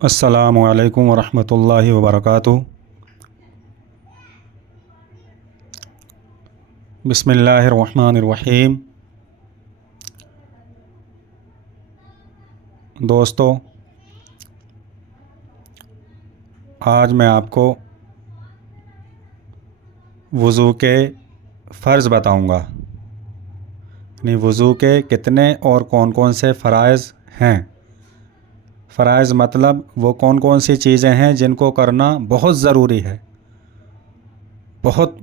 अस्सलामु अलैकुम वरहमतुल्लाहि वबरकातुहू। बिस्मिल्लाहिर्रहमानिर्रहीम। दोस्तों, आज मैं आपको वज़ू के फ़र्ज़ बताऊंगा। यानी वज़ू के कितने और कौन कौन से फ़राइज़ हैं। फ़राइज़ मतलब वो कौन कौन सी चीज़ें हैं जिनको करना बहुत ज़रूरी है, बहुत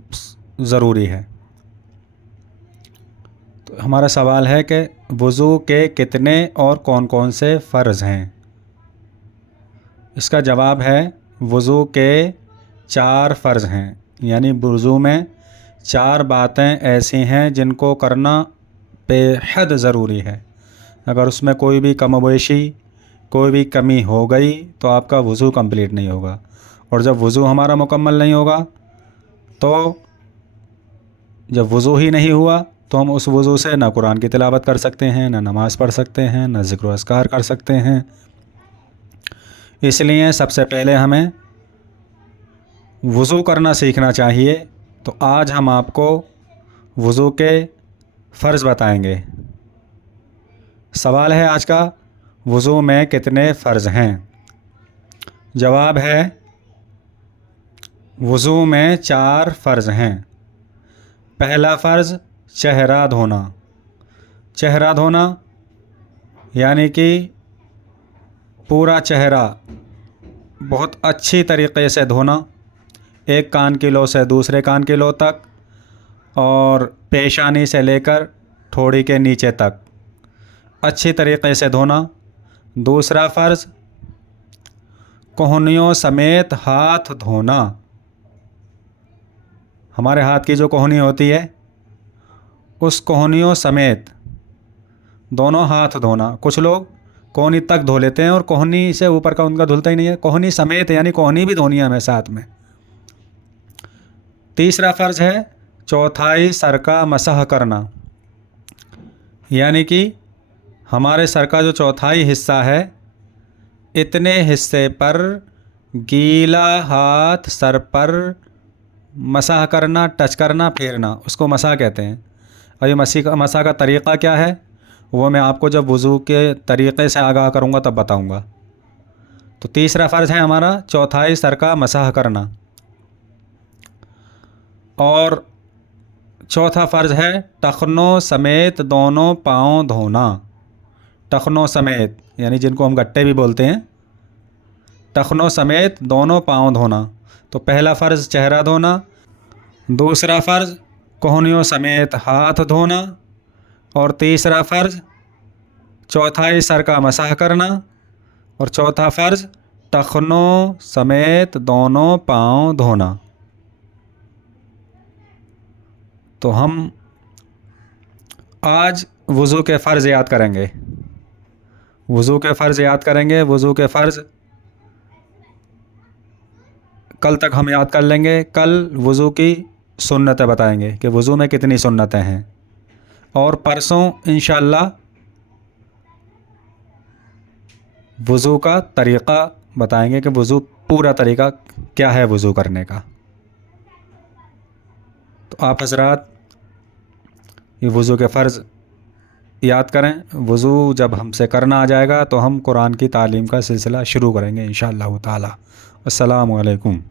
ज़रूरी है। तो हमारा सवाल है कि वज़ू के कितने और कौन कौन से फ़र्ज़ हैं। इसका जवाब है वज़ू के 4 फ़र्ज़ हैं। यानी वज़ू में 4 बातें ऐसी हैं जिनको करना बेहद ज़रूरी है। अगर उसमें कोई भी कमोबेशी, कोई भी कमी हो गई तो आपका वज़ू कंप्लीट नहीं होगा। और जब वज़ू हमारा मुकम्मल नहीं होगा तो जब वज़ू ही नहीं हुआ तो हम उस वज़ू से ना कुरान की तिलावत कर सकते हैं, ना नमाज़ पढ़ सकते हैं, ना ज़िक्र व अस्कार कर सकते हैं। इसलिए सबसे पहले हमें वज़ू करना सीखना चाहिए। तो आज हम आपको वज़ू के फ़र्ज़ बताएंगे। सवाल है आज का, वज़ू में कितने फ़र्ज़ हैं। जवाब है वज़ू में 4 फ़र्ज़ हैं। पहला फ़र्ज़ चेहरा धोना। चेहरा धोना यानी कि पूरा चेहरा बहुत अच्छी तरीक़े से धोना, एक कान की लो से दूसरे कान की लो तक और पेशानी से लेकर ठोड़ी के नीचे तक अच्छी तरीक़े से धोना। दूसरा फ़र्ज़ कोहनियों समेत हाथ धोना। हमारे हाथ की जो कोहनी होती है उस कोहनियों समेत दोनों हाथ धोना। कुछ लोग कोहनी तक धो लेते हैं और कोहनी से ऊपर का उनका धुलता ही नहीं है। कोहनी समेत यानी कोहनी भी धोनी है हमें साथ में। तीसरा फ़र्ज़ है चौथाई सर का मसह करना। यानी कि हमारे सर का जो चौथाई हिस्सा है, इतने हिस्से पर गीला हाथ सर पर मसह करना, टच करना, फेरना, उसको मसह कहते हैं। और ये मसह का तरीक़ा क्या है वो मैं आपको जब वज़ू के तरीक़े से आगाह करूँगा तब बताऊँगा। तो तीसरा फ़र्ज़ है हमारा चौथाई सर का मसह करना। और चौथा फ़र्ज़ है टखनों समेत दोनों पाँव धोना। टखनों समेत यानी जिनको हम गट्टे भी बोलते हैं, टखनों समेत दोनों पाँव धोना। तो पहला फ़र्ज़ चेहरा धोना, दूसरा फ़र्ज़ कोहनियों समेत हाथ धोना और तीसरा फ़र्ज़ चौथाई सर का मसह करना और चौथा फ़र्ज़ टखनों समेत दोनों पाँव धोना। तो हम आज वज़ू के फ़र्ज़ याद करेंगे। वज़ू के फ़र्ज़ याद करेंगे। वज़ू के फ़र्ज़ कल तक हम याद कर लेंगे। कल वज़ू की सुन्नतें बताएंगे कि वज़ू में कितनी सुन्नतें हैं। और परसों इंशाअल्लाह वज़ू का तरीक़ा बताएंगे कि वज़ू पूरा तरीक़ा क्या है वज़ू करने का। तो आप हज़रात ये वज़ू के फ़र्ज़ याद करें। वज़ू जब हमसे करना आ जाएगा तो हम कुरान की तालीम का सिलसिला शुरू करेंगे इंशाअल्लाह ताला। अस्सलामु अलैकुम।